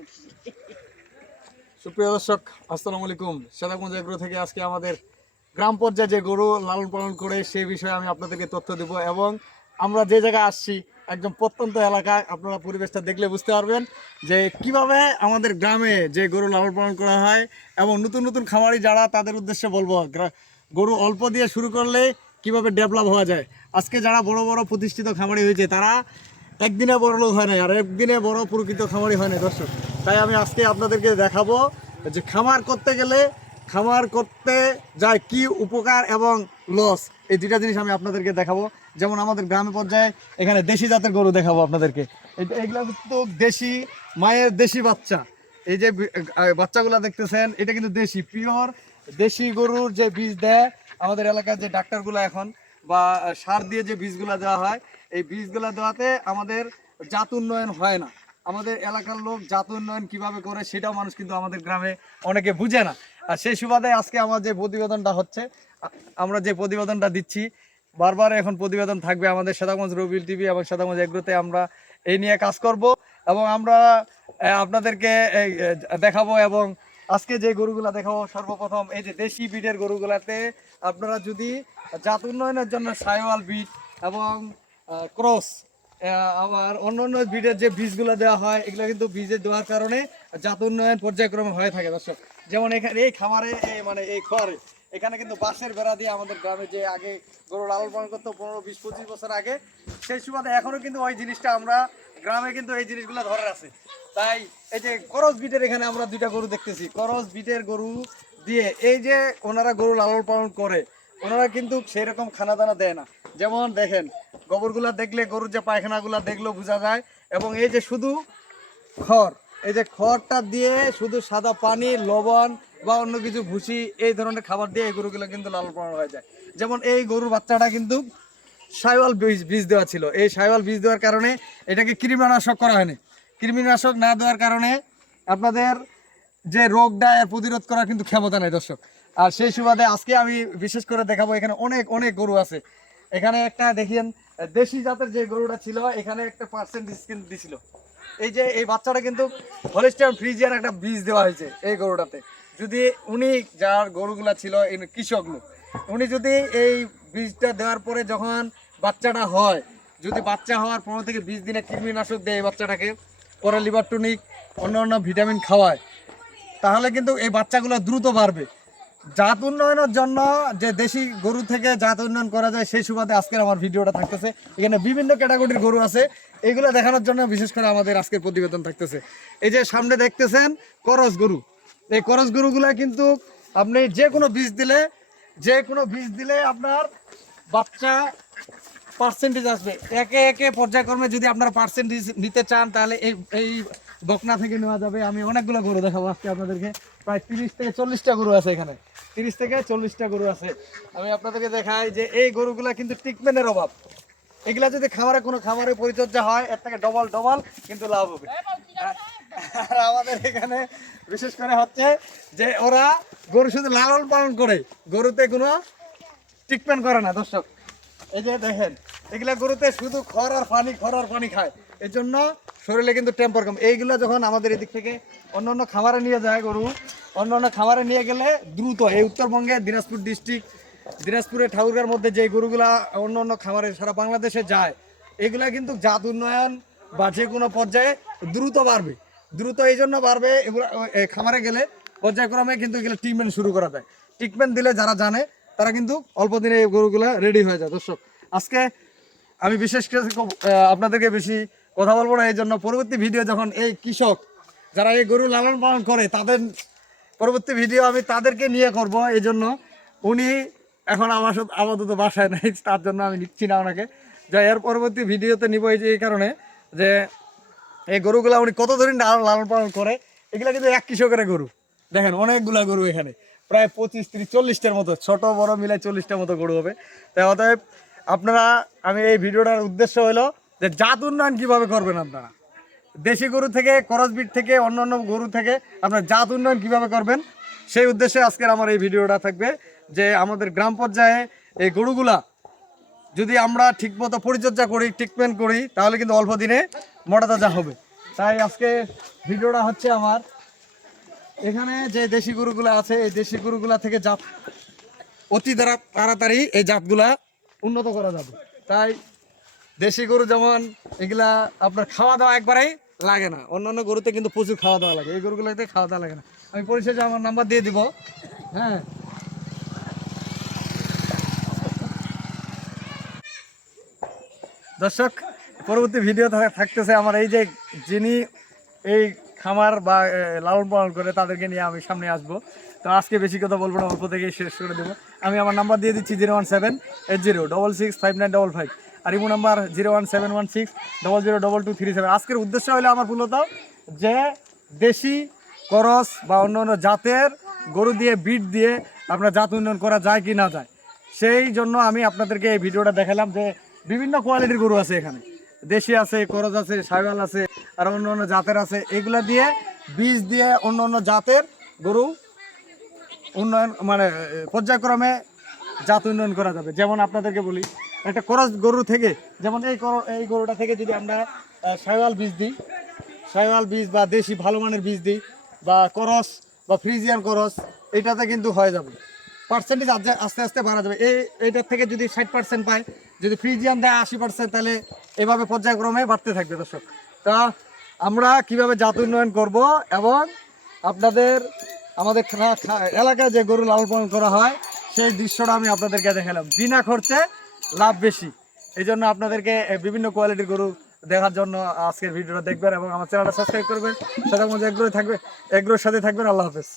উঠছি সুপ্রিয় দর্শক, আসসালামু আলাইকুম। সাদাগঞ্জ এগ্রো থেকে আজকে আমাদের গ্রাম পর্যায়ে যে গরু লালন পালন করে সেই বিষয়ে আমি আপনাদেরকে তথ্য দেব এবং আমরা যে জায়গায় আসছি, একদম প্রত্যন্ত এলাকায়, আপনারা পরিবেশটা দেখলে বুঝতে পারবেন যে কীভাবে আমাদের গ্রামে যে গরু লালন পালন করা হয় এবং নতুন নতুন খামারি যারা, তাদের উদ্দেশ্যে বলব, গরু অল্প দিয়ে শুরু করলে কীভাবে ডেভেলপ হওয়া যায়। আজকে যারা বড় বড় প্রতিষ্ঠিত খামারি হয়েছে, তারা একদিনে বড় লোক হয় না আর একদিনে বড় প্রকৃত খামারি হয় না দর্শক। তাই আমি আজকে আপনাদেরকে দেখাবো যে খামার করতে গেলে খামার করতে যায় কি উপকার এবং লস এই দুইটা জিনিস আমি আপনাদেরকে দেখাবো। যেমন আমাদের গ্রামে পর্যায়ে এখানে দেশি জাতের গরু দেখাবো আপনাদেরকে। এগুলো কিন্তু দেশি, মায়ের দেশি বাচ্চা। এই যে বাচ্চাগুলো দেখতেছেন, এটা কিন্তু দেশি পিওর দেশি গরুর যে বীজ দেয় আমাদের এলাকার যে ডাক্তারগুলো এখন বা সার দিয়ে যে বীজগুলো দেওয়া হয়, এই বীজগুলো দেওয়াতে আমাদের জাত উন্নয়ন হয় না। আমাদের এলাকার লোক জাত উন্নয়ন কীভাবে করে সেটাও মানুষ কিন্তু আমাদের গ্রামে অনেকে বুঝে না। আর সেই সুবাদে আজকে আমার যে প্রতিবেদনটা হচ্ছে, আমরা যে প্রতিবেদনটা দিচ্ছি, বারবার এখন প্রতিবেদন থাকবে আমাদের সাদাগঞ্জ রবিল টিভি এবং সাদাগঞ্জ এগ্রোতে আমরা এই নিয়ে কাজ করব এবং আমরা আপনাদেরকে দেখাবো এবং আজকে যে গরুগুলা দেখাবো, সর্বপ্রথম এই যে দেশি বিটের গরুগুলাতে আপনারা যদি জাত উন্নয়নের জন্য সাইওয়াল বিট এবং ক্রস আবার অন্য অন্য বিটের যে বীজগুলো দেওয়া হয়, এগুলো কিন্তু বীজে দেওয়ার কারণে জাত উন্নয়ন পর্যায়ক্রমে হয়ে থাকে, দর্শক। যেমন এখানে এই খামারে, এই মানে এই খড়ে, এখানে কিন্তু বাঁশের বেড়া দিয়ে আমাদের গ্রামে যে আগে গরু লালন পালন করতো পনেরো, বিশ, পঁচিশ বছর আগে, সেই সুবাদে এখনও কিন্তু ওই জিনিসটা আমরা গ্রামে কিন্তু এই জিনিসগুলো ধরে আছে। তাই এই যে করস বিটের এখানে আমরা দুইটা গরু দেখতেছি। করস বিটের গরু দিয়ে এই যে ওনারা গরু লালন পালন করে, ওনারা কিন্তু সেই রকম খানা দানা দেয় না। যেমন দেখেন, গোবরগুলা দেখলে গরুর যে পায়খানাগুলা দেখলেও বোঝা যায়, এবং এই যে শুধু খড়, এই যে খড়টা দিয়ে শুধু সাদা পানি, লবণ বা অন্য কিছু ভুসি, এই ধরনের খাবার দিয়ে এই গরুগুলো কিন্তু লালন পালন হয়ে যায়। যেমন এই গরুর বাচ্চাটা কিন্তু সাইওয়াল বীজ বীজ দেওয়া ছিল। এই সাইওয়াল বীজ দেওয়ার কারণে এটাকে কৃমিনাশক করা হয়নি। কৃমিনাশক না দেওয়ার কারণে আপনাদের যে রোগটা এর প্রতিরোধ করার কিন্তু ক্ষমতা নেই, দর্শক। আর সেই সুবাদে আজকে আমি বিশেষ করে দেখাবো, এখানে অনেক অনেক গরু আছে। এখানে একটা দেখিয়েন, দেশি জাতের যে গরুটা ছিল, এখানে একটা পার্সেন্ট ডিসকাউন্ট দিছিল। এই যে এই বাচ্চাটা কিন্তু হলিস্টার ফ্রিজিয়ার একটা বীজ দেওয়া হয়েছে এই গরুটাতে। যদি উনি, যার গরুগুলা ছিল, এই কৃষক লোক, উনি যদি এই বীজটা দেওয়ার পরে যখন বাচ্চাটা হয়, যদি বাচ্চা হওয়ার পনেরো থেকে বিশ দিনে কৃমিনাশক দেয় এই বাচ্চাটাকে, পরে লিভার টনিক, অন্য অন্য ভিটামিন খাওয়ায়, তাহলে কিন্তু এই বাচ্চাগুলো দ্রুত বাড়বে। জাত উন্নয়নের জন্য যে দেশি গরু থেকে জাত উন্নয়ন করা যায়, সেই সুবাদে আজকের আমার ভিডিওটা থাকতেছে। এখানে বিভিন্ন ক্যাটাগরির গরু আছে, এগুলো দেখানোর জন্য বিশেষ করে আমাদের আজকের প্রতিবেদন থাকতেছে। এই যে সামনে দেখতেছেন করস গরু। এই করস গরুগুলা কিন্তু আপনি যে কোনো বীজ দিলে যে কোনো বীজ দিলে আপনার বাচ্চা পার্সেন্টেজ আসবে। একে একে পর্যায়ক্রমে যদি আপনার পার্সেন্টেজ নিতে চান, তাহলে এই এই বকনা থেকে নেওয়া যাবে। আমি অনেকগুলো গরু দেখাবো আজকে আপনাদেরকে। প্রায় তিরিশ থেকে চল্লিশটা গরু আছে এখানে। তিরিশ থেকে চল্লিশটা গরু আছে। আমি আপনাদেরকে দেখাই যে এই গরুগুলা কিন্তু ট্রিটমেন্টের অভাব। এগুলা যদি খামারে কোনো খামারে পরিচর্যা হয়, এর থেকে ডবল ডবল কিন্তু লাভ হবে। আর আমাদের এখানে বিশেষ করে হচ্ছে যে ওরা গরু শুধু লালন পালন করে, গরুতে কোনো ট্রিটমেন্ট করে না, দর্শক। এই যে দেখেন, এগুলা গরুতে শুধু খড় আর পানি, খড় আর পানি খায়। এর জন্য শরীরে কিন্তু টেম্পার কম। এইগুলো যখন আমাদের এদিক থেকে অন্য অন্য খামারে নিয়ে যায় গরু অন্য অন্য খামারে নিয়ে গেলে দ্রুত এই উত্তরবঙ্গে দিনাজপুর ডিস্ট্রিক্ট দিনাজপুরের ঠাকুরগার মধ্যে যে গরুগুলা অন্য অন্য খামারে সারা বাংলাদেশে যায়, এগুলা কিন্তু জাত উন্নয়ন বা যে কোনো পর্যায়ে দ্রুত বাড়বে। দ্রুত এই জন্য বাড়বে, এগুলো খামারে গেলে পর্যায়ক্রমে কিন্তু এগুলো ট্রিটমেন্ট শুরু করা যায়। ট্রিটমেন্ট দিলে যারা জানে, তারা কিন্তু অল্প দিনে এই গরুগুলো রেডি হয়ে যায়। দর্শক, আজকে আমি বিশেষ করে আপনাদেরকে বেশি কথা বলব না এই জন্য পরবর্তী ভিডিও যখন এই কৃষক যারা এই গরু লালন পালন করে, তাদের পরবর্তী ভিডিও আমি তাদেরকে নিয়ে করব। এই জন্য উনি এখন আমার আপাতত বাসায় নেই, তার জন্য আমি নিচ্ছি না ওনাকে। যা এর পরবর্তী ভিডিওতে নিব এই যে, এই কারণে যে এই গরুগুলা উনি কত ধরে লালন পালন করে, এগুলা কিন্তু এক কৃষকের গরু। দেখেন, অনেকগুলা গরু এখানে। প্রায় পঁচিশ, তিরিশ, চল্লিশটার মতো, ছোট, বড় মিলে চল্লিশটার মতো গরু হবে। তাই অতএব আপনারা, আমি এই ভিডিওটার উদ্দেশ্য হলো যে জাত উন্নয়ন কীভাবে করবেন আপনারা? দেশি গরু থেকে করস বিট থেকে অন্য অন্য গরু থেকে আপনার জাত উন্নয়ন কীভাবে করবেন? সেই উদ্দেশ্যে আজকের আমার এই ভিডিওটা থাকবে যে আমাদের গ্রাম পর্যায়ে এই গরুগুলা যদি আমরা ঠিকমতো পরিচর্যা করি ট্রিটমেন্ট করি, তাহলে কিন্তু অল্প দিনে মোটা তাজা হবে। তাই আজকে ভিডিওটা হচ্ছে আমার। এখানে যে দেশি গরুগুলো আছে, এই দেশি গরুগুলা থেকে জাত অতি দ্বারা তাড়াতাড়ি এই জাতগুলা উন্নত করা যাবে। তাই দেশি গরু যেমন এগুলা আপনার খাওয়া দাওয়া একবারেই লাগে না, অন্যান্য গরুতে কিন্তু প্রচুর খাওয়া দাওয়া লাগে, এই গরুগুলোতে খাওয়া দাওয়া লাগে না। আমি পরিশেষে আমার নাম্বার দিয়ে দিব। হ্যাঁ। দর্শক পরবর্তী ভিডিও থাকতেছে আমার এই যে যিনি এই খামার বা লালন পালন করে তাদেরকে নিয়ে আমি সামনে আসব। তো আজকে বেশি কথা বলব না, অল্প থেকেই শেষ করে দেবো। আমি আমার নাম্বার দিয়ে দিচ্ছি zero one seven eight zero double six five nine double five আর imo number zero one seven one six double zero double two three seven আজকের উদ্দেশ্য হলো আমার মূলত যে দেশি করস বা অন্য অন্য জাতের গরু দিয়ে, বিট দিয়ে আপনার জাত উন্নয়ন করা যায় কি না যায়। সেই জন্য আমি আপনাদেরকে এই ভিডিওটা দেখালাম যে বিভিন্ন কোয়ালিটির গরু আছে এখানে। দেশি আছে করজ আছে, সাইওয়াল আছে, আর অন্য অন্য জাতের আছে। এগুলা দিয়ে, বীজ দিয়ে অন্য অন্য জাতের গরু উন্নয়ন মানে পর্যায়ক্রমে জাত উন্নয়ন করা যাবে। যেমন আপনাদেরকে বলি, একটা করজ গরু থেকে, যেমন এই এই গরুটা থেকে যদি আমরা সাইওয়াল বীজ দিই, সাইওয়াল বীজ বা দেশি ভালো মানের বীজ দিই, বা করস বা ফ্রিজিয়ান করস এটাতে কিন্তু হয়ে যাবে। পার্সেন্টেজ আস্তে আস্তে বাড়া যাবে। এই, এইটার থেকে যদি ষাট পার্সেন্ট পায় যদি ফ্রিজিয়ান দেয় আশি পার্সেন্ট তাহলে এভাবে পর্যায়ক্রমে বাড়তে থাকবে দর্শক। তা আমরা কীভাবে জাত উন্নয়ন করব এবং আপনাদের, আমাদের এলাকায় যে গরু লালন পালন করা হয়, সেই দৃশ্যটা আমি আপনাদেরকে দেখালাম। বিনা খরচে লাভ বেশি। এই জন্য আপনাদেরকে বিভিন্ন কোয়ালিটির গরু দেখার জন্য আজকের ভিডিওটা দেখবেন এবং আমার চ্যানেলটা সাবস্ক্রাইব করবেন। সাথে মধ্যে এগ্রো থাকবে, এগ্রোর সাথে থাকবেন। আল্লাহ হাফেজ।